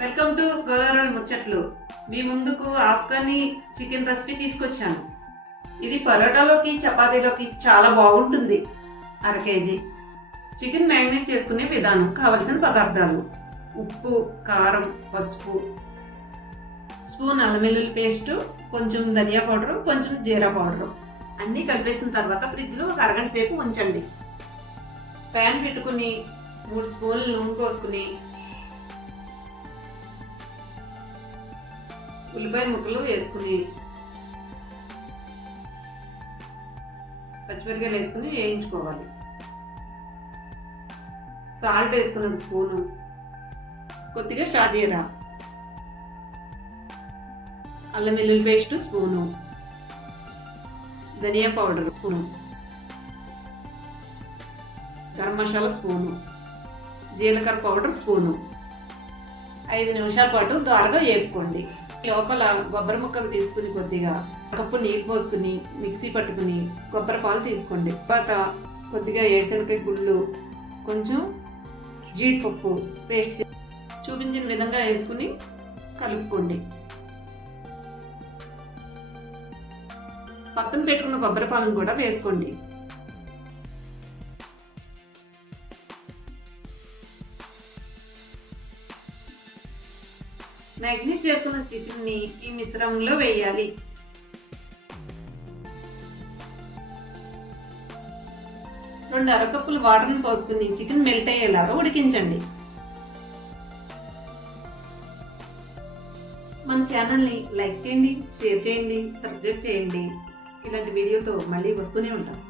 Welcome to Godavari ముచ్చట్లు. మీ ముందుకు Afghani chicken recipe తీసుకొచ్చాను. ఇది పరోటాలోకి చపాతీలోకి చాలా బాగుంటుంది. 1/2 కేజీ చికెన్ మ్యారినేట్ చేసుకునే విధానం. కావలసిన పదార్థాలు: ఉప్పు, కారం, పసుపు, స్పూన్ అల్లం వెల్లుల్లి పేస్టు, కొంచెం ధనియా పౌడరు, కొంచెం జీరా పౌడరు అన్నీ కలిపేసిన తర్వాత ఫ్రిడ్జ్లో ఒక అరగంట సేపు ఉంచండి. ప్యాన్ పెట్టుకుని 3 స్పూన్లు నూనె పోసుకుని ఉల్లిపాయ ముక్కలు వేసుకుని పచ్చిమిరపకాయలు వేసుకుని వేయించుకోవాలి. సాల్ట్ వేసుకుని 1 స్పూను, కొద్దిగా షాజీరా, అల్లం వెల్లుల్లి పేస్ట్ స్పూను, ధనియా powder spoon, garam masala spoon, జీలకర్ర పౌడర్ స్పూను. 5 నిమిషాల పాటు దోరగా వేపుకోండి. లోపల కొబ్బరి ముక్కలు తీసుకుని కొద్దిగా కప్పు నీళ్ళు పోసుకుని మిక్సీ పట్టుకుని కొబ్బరి పాలు తీసుకోండి. తర్వాత కొద్దిగా ఏడుశనగకాయ గుళ్ళు, కొంచెం జీడిపప్పు పేస్ట్ చూపించిన విధంగా వేసుకుని కలుపుకోండి. పక్కన పెట్టుకున్న కొబ్బరి పాలను కూడా వేసుకోండి. మ్యాగ్నేట్ చేసుకున్న చికెన్ని ఈ మిశ్రమంలో వేయాలి. రెండు అరకప్పులు వాటర్ని పోసుకుని చికెన్ మెల్ట్ అయ్యేలాగా ఉడికించండి. మన ఛానల్ని లైక్ చేయండి, షేర్ చేయండి, సబ్స్క్రైబ్ చేయండి. ఇలాంటి వీడియోతో మళ్ళీ వస్తూనే ఉంటాం.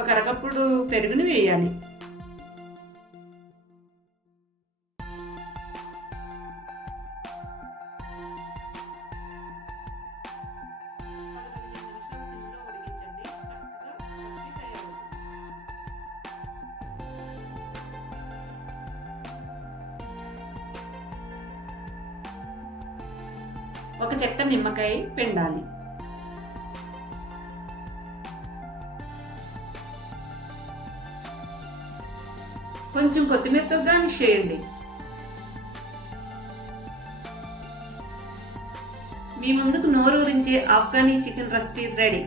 ఒక అరకప్పుడు పెరుగుని వేయాలి. ఒక చెక్క నిమ్మకాయ పిండాలి. కొంచెం కొత్తిమీరతో గార్నిష్ చేయండి. మీ ముందుకు నోరూరించే ఆఫ్ఘనీ చికెన్ రెసిపీ రెడీ.